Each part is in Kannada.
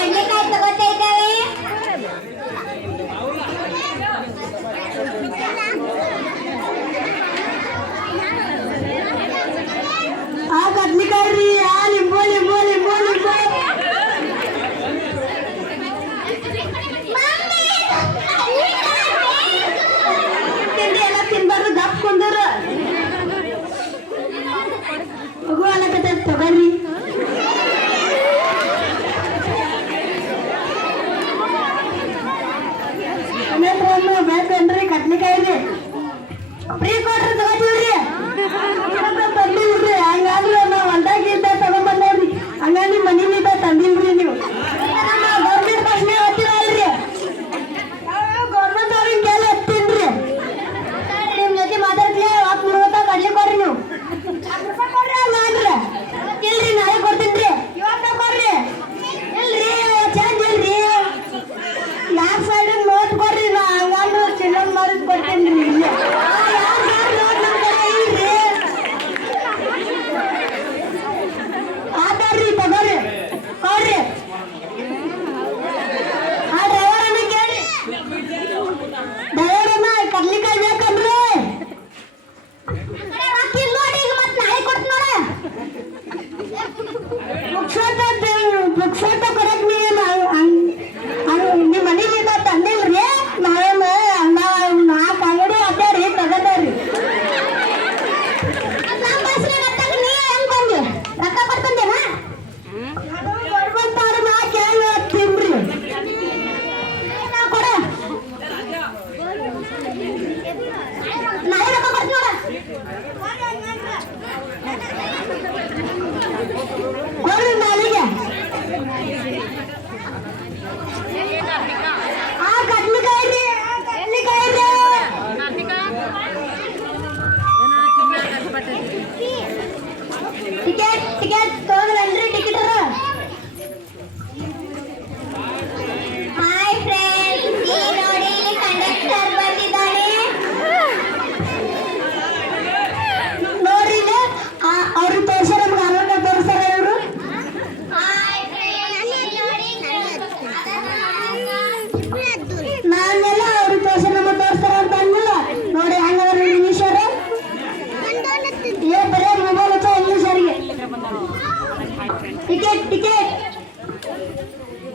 ಕಡ್ಲೆಕಾಯಿ ತಗೋತಾ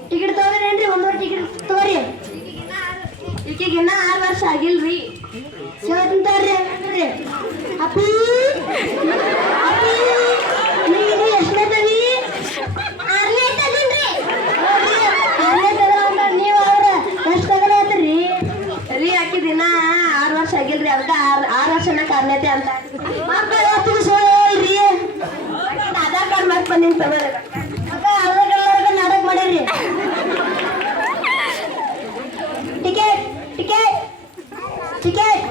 ಟಿಕೆಟ್ ತಗೋರೇನ್ರಿ? 1 ಟಿಕೆಟ್ ತಗೋರಿ. ಈಕೆಗೆ ಇನ್ನ 6 ವರ್ಷ ಆಗಿಲ್ರಿ. ತೋರಿ ಅಪ್ಪಿ ನೀವು ಎಷ್ಟನೇದವಿ? 6ನೇ ತಗೊಂಡ್ರಿ. ನೀವು ಅವ್ರ ಎಷ್ಟು ತಗೊಳತ್ರಿ ರೀ? ಆಕಿ ದಿನ 6 ವರ್ಷ ಆಗಿಲ್ರಿ. ಅದಕ್ಕೆ 6 ವರ್ಷನ ಕಾರ್ನೇತೆ ಅಂತ ಮಕ್ಕಳು ಸೋಳ್ರಿ. ಆಧಾರ್ ಕಾರ್ಡ್ ಮತ್ತೆ ಬಂದಿನ ತಗೋರಿ. ನಾಟಕ ಮಾಡಿರಿ. ಟಿಕೆಟ್ ಟಿಕೆಟ್ ಟಿಕೆಟ್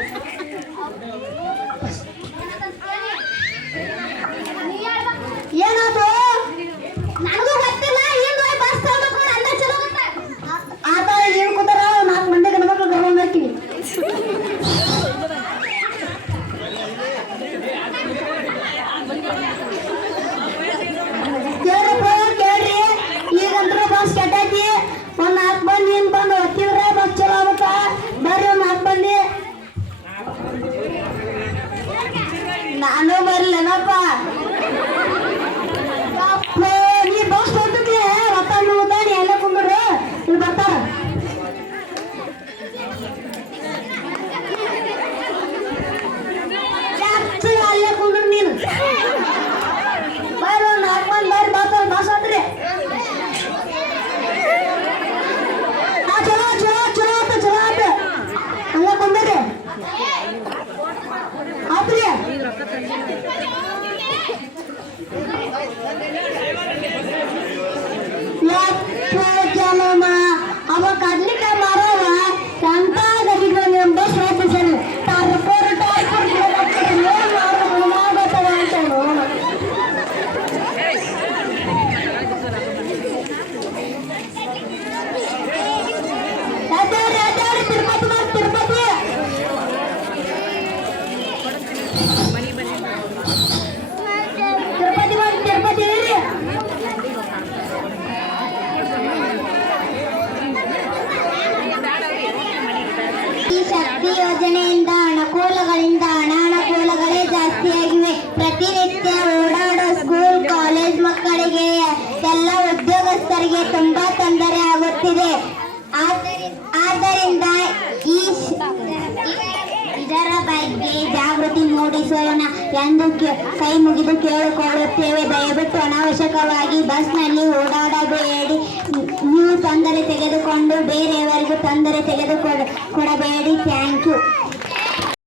ಏನಾದ್ರು ನನಗೂ ಗೊತ್ತಿಲ್ಲ. ಏನು ಬಸ್ ತಗೊಂಡ್ರೆ ಅಲ್ಲ ಚಲೋ ಆತ ಏನು ಕೂತಾರ 4 ಮಂದಿ ಗಣಮಕ್ಳು ಕರ್ಕೊಂಡು ಬರ್ತೀನಿ. ಕೇಳ್ರಿ, ಈಗಂದ್ರೂ ಬಸ್ ಕೆಟ್ಟೈತಿ. ಒಂದು 4 ಮಂದಿ ನೀನ್ ಬಂದು ಒತ್ತಿದ್ರೆ ಬಸ್ ಚಲೋ ಆಗುತ್ತ. ಬರ್ರಿ, ಒಂದು 4 ಮಂದಿ. ನಾನು ಬರ್ಲೇನಪ್ಪ. ನೀ ಬಸ್ ಹೊತ್ತಿದ್ಲೆ ಒತ್ತಾಡಿ ಎಲ್ಲ ಕುಂದ್ರು ಇಲ್ಲಿ ಬರ್ತಾರ. ಅಲ್ಲೇ ಕುಂದ್ರು ನೀನು. ಬರ್ರಿ, ಒಂದು 4 ಮಂದಿ ಬರ್ರಿ. ಬಸ್ ಹತ್ರಿ. ಚಲೋ ಚಲೋ ಚಲೋ ಆತ ಚಲೋ ಆತ. ಹಂಗ ಕುಂದ್ರಿ ಆತ್ರಿ. ಅವ ಕಡ್ಲಿಕಾಯಿ ಮಾರವ ಎಂತ ಗಡಿಗಳು ಬಸ್ ಹೋಗ್ತಾರೆ. ಟಾರ್ಪರ್ ಟಾರ್ಪರ್ ಗೊತ್ತವ ಅಂತ ತಿರುಪತಿ ಇರ್ರಿ. ಈ ಶಕ್ತಿ ಯೋಜನೆಯಿಂದ ಅನಾನುಕೂಲಗಳೇ ಜಾಸ್ತಿಯಾಗಿವೆ. ಪ್ರತಿನಿತ್ಯ ಓಡಾಡೋ ಸ್ಕೂಲ್ ಕಾಲೇಜ್ ಮಕ್ಕಳಿಗೆ ಎಲ್ಲ ಉದ್ಯೋಗಸ್ಥರಿಗೆ ತುಂಬಾ ತೊಂದರೆ ಆಗುತ್ತಿದೆ. ಆದ್ದರಿಂದ ಇದರ ಬಗ್ಗೆ ಜಾಗೃತಿ ಮೂಡಿಸೋಣ ಎಂದು ಕೈ ಮುಗಿದು ಕೇಳಿಕೊಳ್ಳುತ್ತೇವೆ. ದಯವಿಟ್ಟು ಅನಾವಶ್ಯಕವಾಗಿ ಬಸ್ನಲ್ಲಿ ಓಡಾಡಬೇಡಿ. ನೀವು ತೊಂದರೆ ತೆಗೆದುಕೊಂಡು ಬೇರೆಯವರಿಗೂ ತೊಂದರೆ ತೆಗೆದುಕೊಡಬೇಡಿ.